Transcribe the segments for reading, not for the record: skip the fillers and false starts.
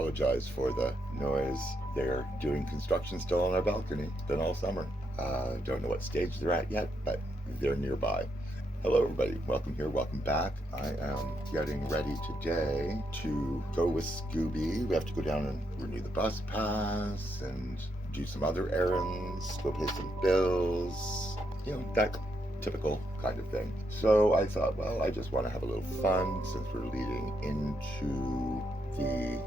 apologize for the noise. They're doing construction still on our balcony. It's been all summer. Don't know what stage they're at yet, but they're nearby. Hello everybody, welcome here, welcome back. I am getting ready today to go with Scooby. We have to go down and renew the bus pass and do some other errands, go pay some bills, that typical kind of thing. So I thought, well, I just want to have a little fun since we're leading into the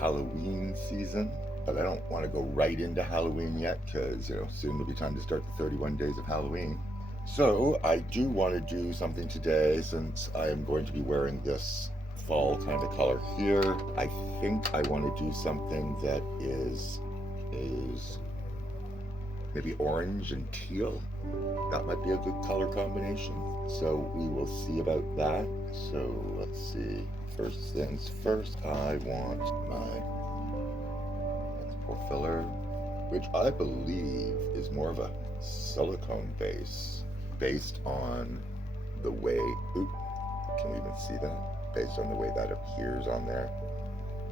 Halloween season. But I don't want to go right into Halloween yet because, soon will be time to start the 31 days of Halloween. So I do want to do something today since I am going to be wearing this fall kind of color here. I think I want to do something that is maybe orange and teal. That might be a good color combination. So we will see about that. So let's see. First things first, I want my pour filler, which I believe is more of a silicone base based on the way, can we even see that? Based on the way that appears on there.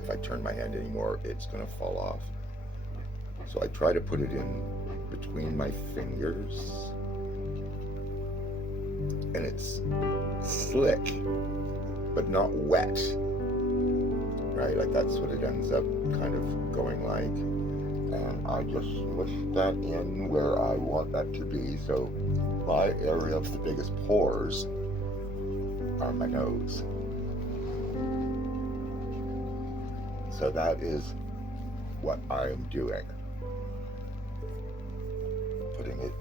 If I turn my hand anymore, it's gonna fall off. So I try to put it in between my fingers, and it's slick, but not wet, right? Like that's what it ends up kind of going like. And I just smush that in where I want that to be. So my area of the biggest pores are my nose. So that is what I am doing. Putting it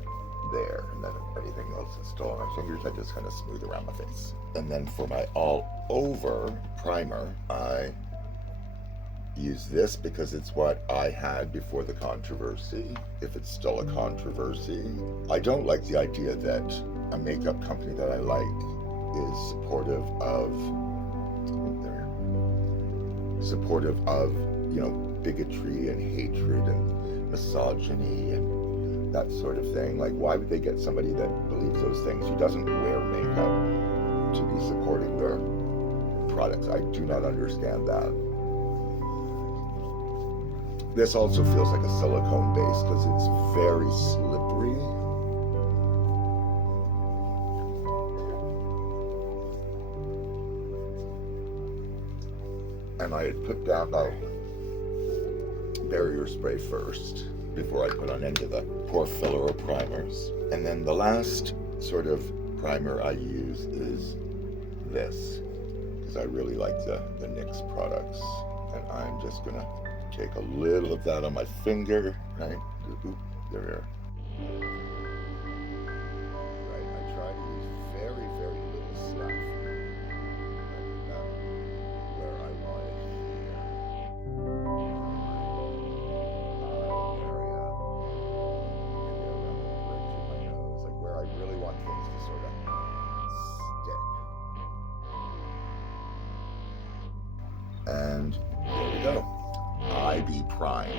there, and then everything else is still on my fingers. I just kind of smooth around my face. And then for my all over primer, I use this because it's what I had before the controversy, if it's still a controversy. I don't like the idea that a makeup company that I like is supportive of bigotry and hatred and misogyny and that sort of thing. Like, why would they get somebody that believes those things who doesn't wear makeup to be supporting their products? I do not understand that. This also feels like a silicone base because it's very slippery. And I had put down my barrier spray first before I put on any of the pore filler or primers. And then the last sort of primer I use is this, because I really like the NYX products. And I'm just gonna take a little of that on my finger, right? There. Right, I try to use very, very little stuff. Where I want it here. Area. Maybe around the bridge of my nose, like where I really want things to sort of stick. And there we go. I be primed.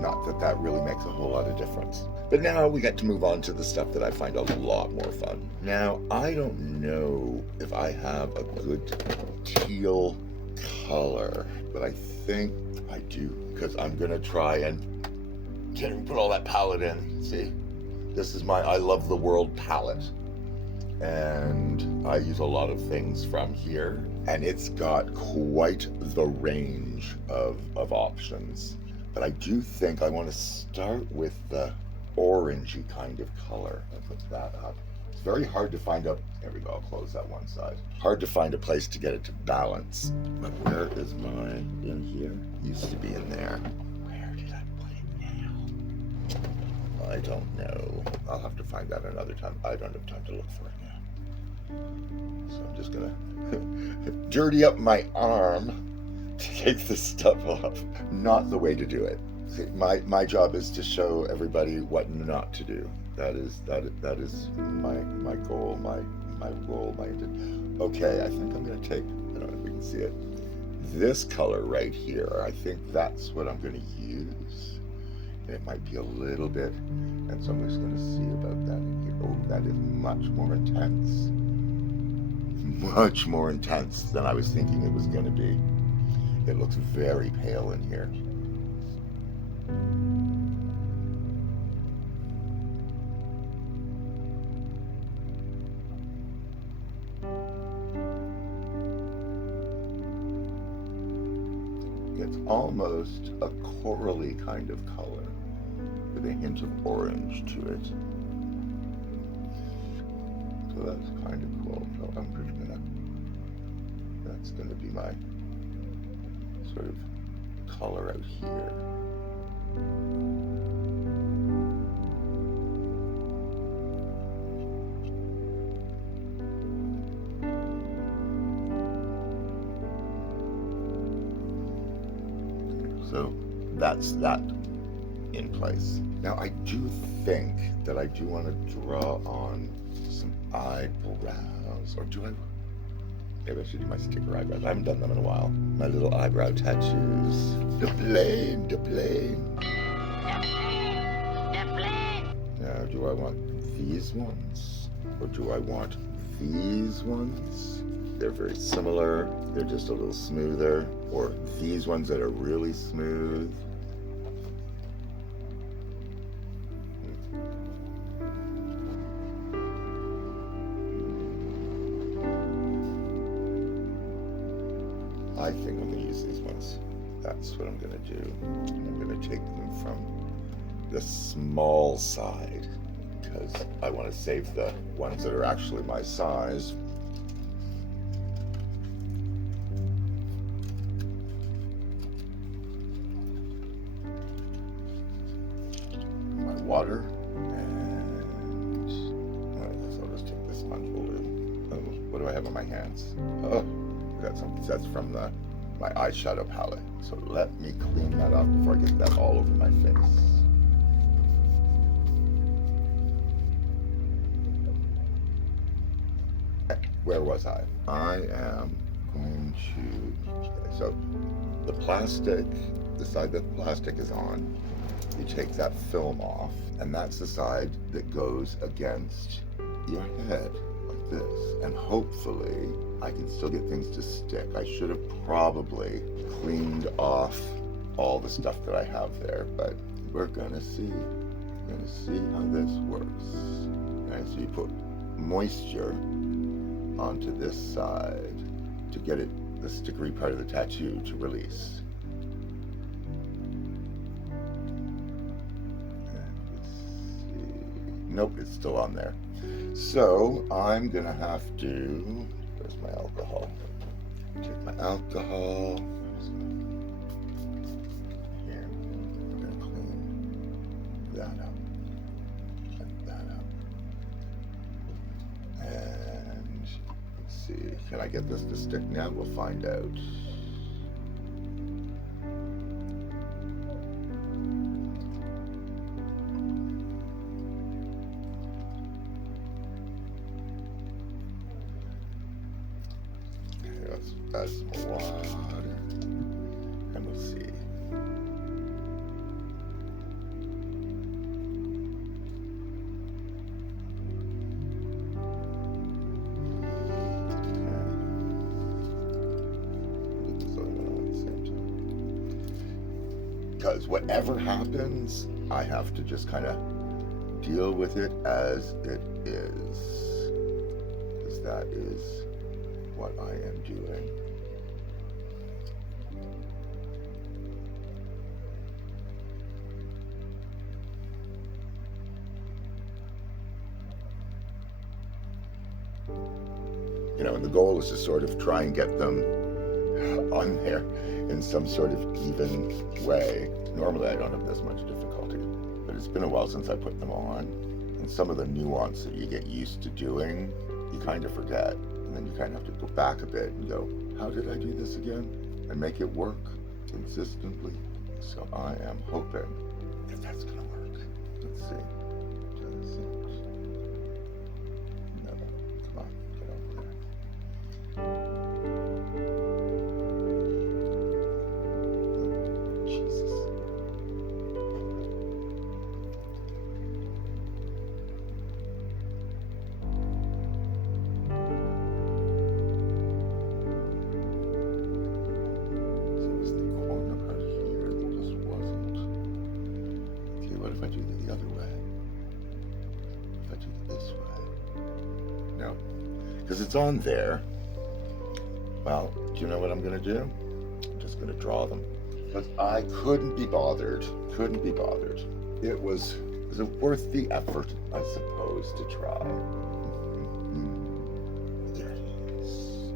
Not that that really makes a whole lot of difference. But now we get to move on to the stuff that I find a lot more fun. Now, I don't know if I have a good teal color, but I think I do, because I'm gonna try and can't even put all that palette in. See, this is my I Love the World palette. And I use a lot of things from here, and it's got quite the range of options. But I do think I want to start with the orangey kind of color. I'll put that up. It's very hard to find there we go, I'll close that one side. Hard to find a place to get it to balance. But where is mine? In here? Used to be in there. Where did I put it now? I don't know. I'll have to find that another time. I don't have time to look for it now. So I'm just gonna dirty up my arm to take this stuff off. Not the way to do it. See, my job is to show everybody what not to do. That is my goal, my role, okay, I think I'm gonna take, I don't know if we can see it, this color right here. I think that's what I'm gonna use. And it might be a little bit, and so I'm just gonna see about that in here. Oh, that is much more intense than I was thinking it was going to be. It looks very pale in here. It's almost a corally kind of color with a hint of orange to it. So that's kind of cool. So I'm just gonna, that's gonna be my sort of color out here. So that's that in place. Now I do think that I do want to draw on some eyebrows, or do I? Maybe I should do my sticker eyebrows. I haven't done them in a while. My little eyebrow tattoos. The plane, the plane. Now, do I want these ones, or do I want these ones? They're very similar. They're just a little smoother. Or these ones that are really smooth. I think I'm going to use these ones. That's what I'm going to do. I'm going to take them from the small side because I want to save the ones that are actually my size. My water, and I guess I'll just take this sponge glue. Oh, what do I have on my hands? Oh, that's something that's from my eyeshadow palette. So let me clean that up before I get that all over my face. Where was I? I am going to, okay, so the plastic, the side that the plastic is on, you take that film off, and that's the side that goes against your head, like this. And hopefully, I can still get things to stick. I should have probably cleaned off all the stuff that I have there, but we're gonna see. We're gonna see how this works. Alright, so you put moisture onto this side to get it, the stickery part of the tattoo to release. Nope, it's still on there. So I'm gonna have to, where's my alcohol? Take my alcohol. Here, we're gonna clean that up. Clean that up. And let's see, can I get this to stick now? We'll find out. Add some more water, and we'll see. Because whatever happens, I have to just kind of deal with it as it is. Because that is what I am doing. You know, and the goal is to sort of try and get them on there in some sort of even way. Normally I don't have this much difficulty, but it's been a while since I put them on. And some of the nuance that you get used to doing, you kind of forget. And then you kind of have to go back a bit and go, how did I do this again? And make it work consistently. So I am hoping that that's gonna work. Let's see. Does it? No, come on, get over there. Jesus. So because it's on there. Well, do you know what I'm going to do? I'm just going to draw them. But I couldn't be bothered. Couldn't be bothered. It was worth the effort, I suppose, to try. There it is.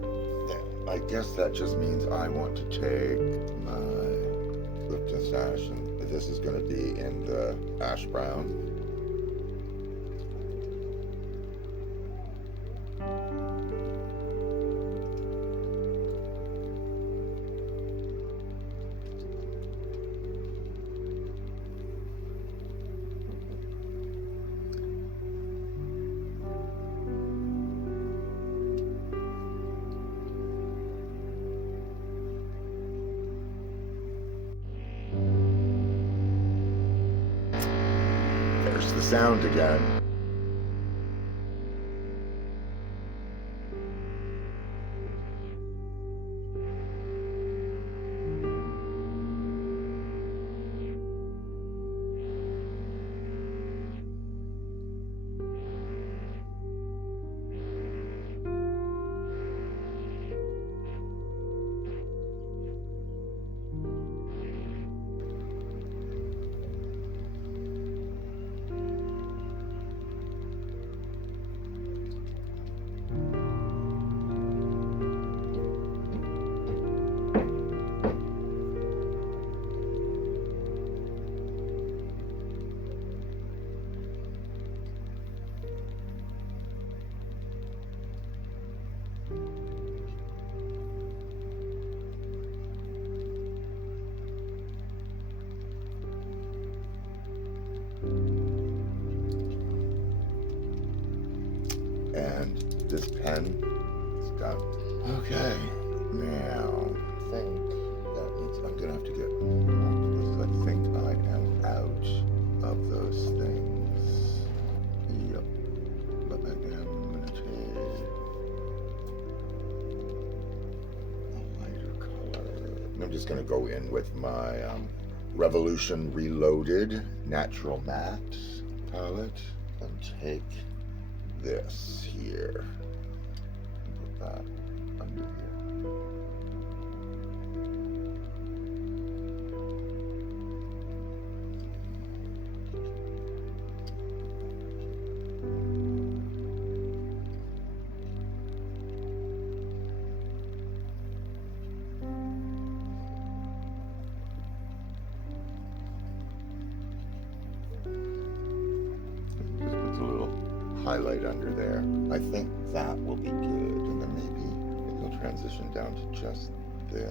Now, I guess that just means I want to take my Lipton Ash, and this is going to be in the ash brown. There's the sound again. And this pen is done. Okay, now I think that means I'm gonna have to get because I think I am out of those things. Yep, but I am gonna take a lighter color. I'm just gonna go in with my Revolution Reloaded Natural Matte palette and take this here. Put that under here. Just puts a little highlight under there. I think that will be good, and then maybe it'll transition down to just this.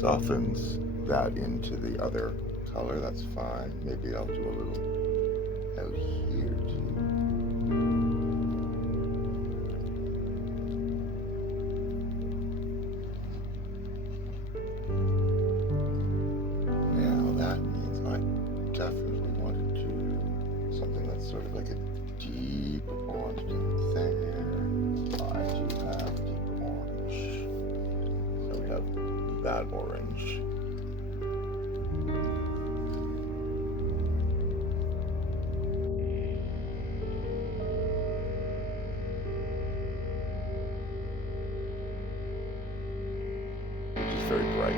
Softens that into the other color, that's fine. Maybe I'll do a little out here too. Now that means I definitely want to do something that's sort of like a deep orange in there. I do have deep orange. So we have that orange. Which is very bright.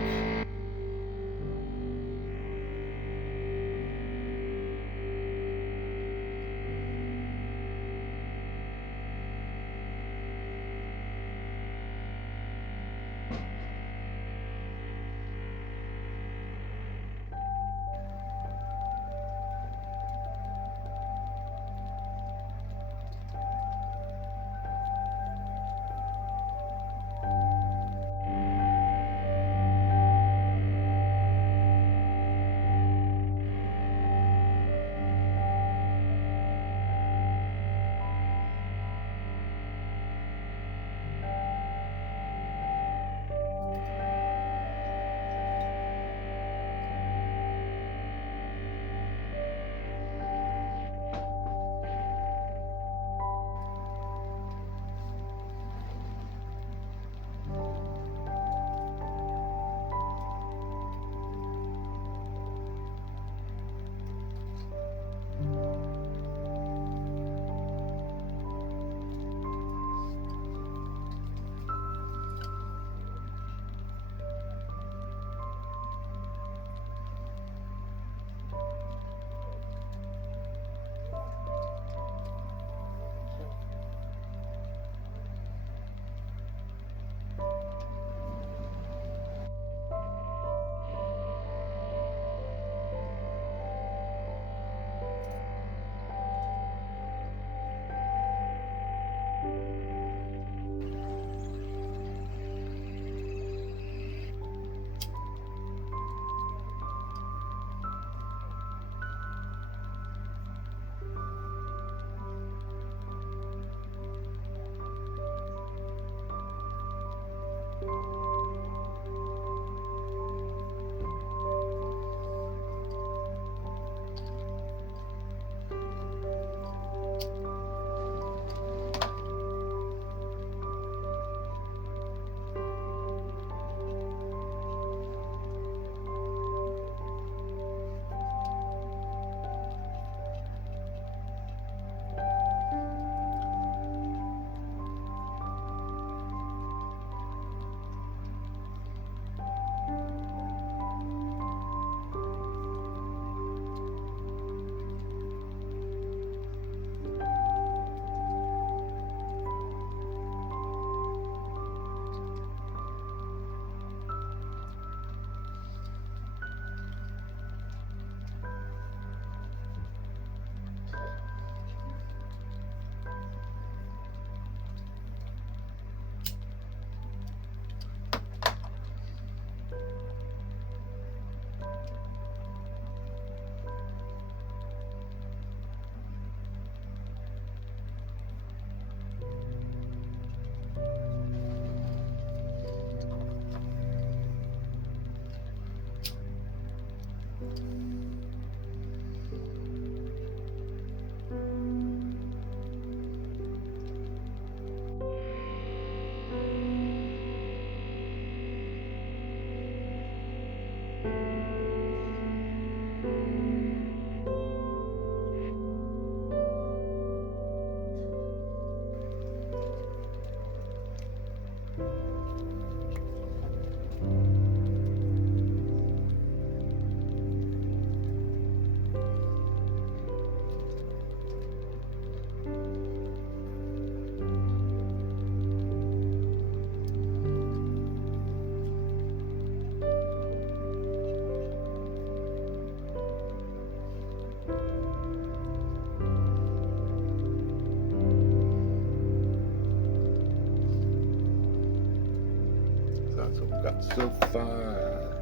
so far.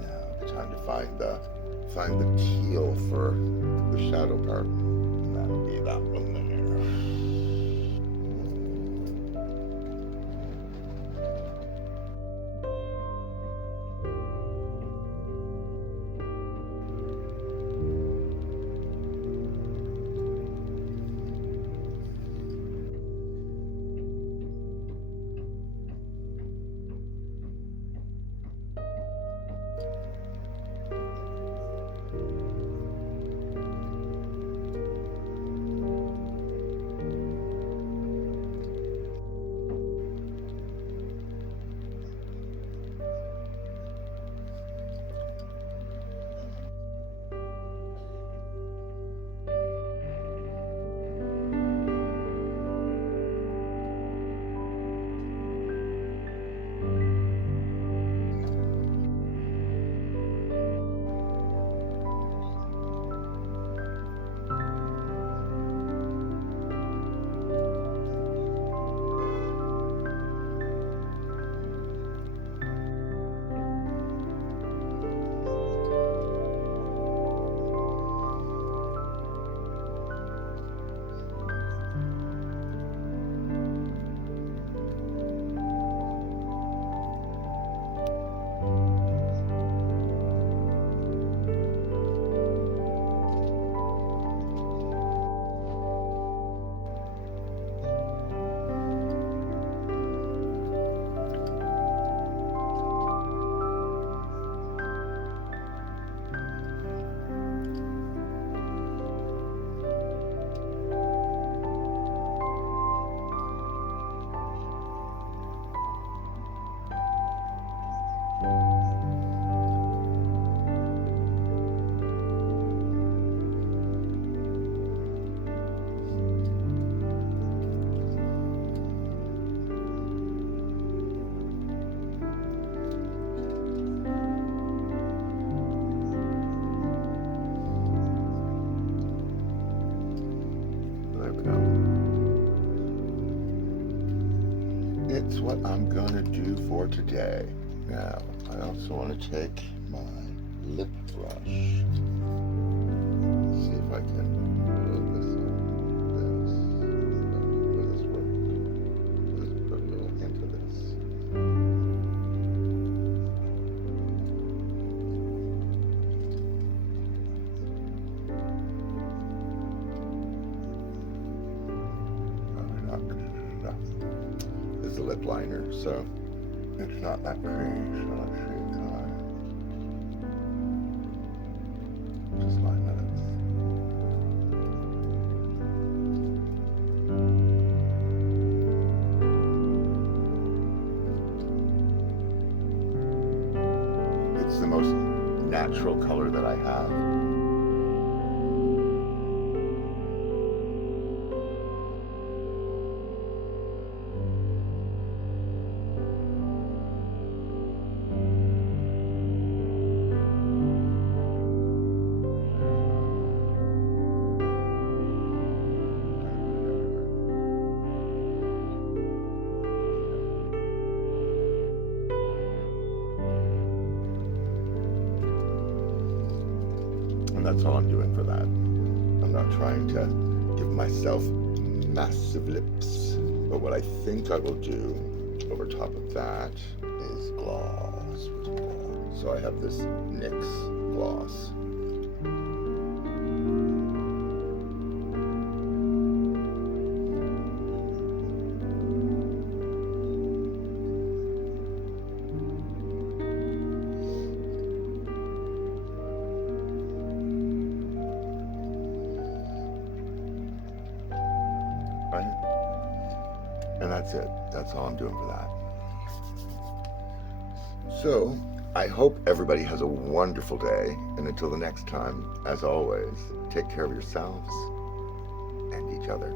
Now time to find the teal for the shadow part. And that'll be that one there. It's what I'm gonna do for today. Now, I also want to take my lip brush. See if I can put this on this. Will this work? Let's put a little hint of this. This is a lip liner, so it's not that pretty. So let's see, just 5 minutes. It's the most natural color that I have. And that's all I'm doing for that. I'm not trying to give myself massive lips, but what I think I will do over top of that is gloss. So I have this NYX gloss. And that's it. That's all I'm doing for that. So, I hope everybody has a wonderful day. And until the next time, as always, take care of yourselves and each other.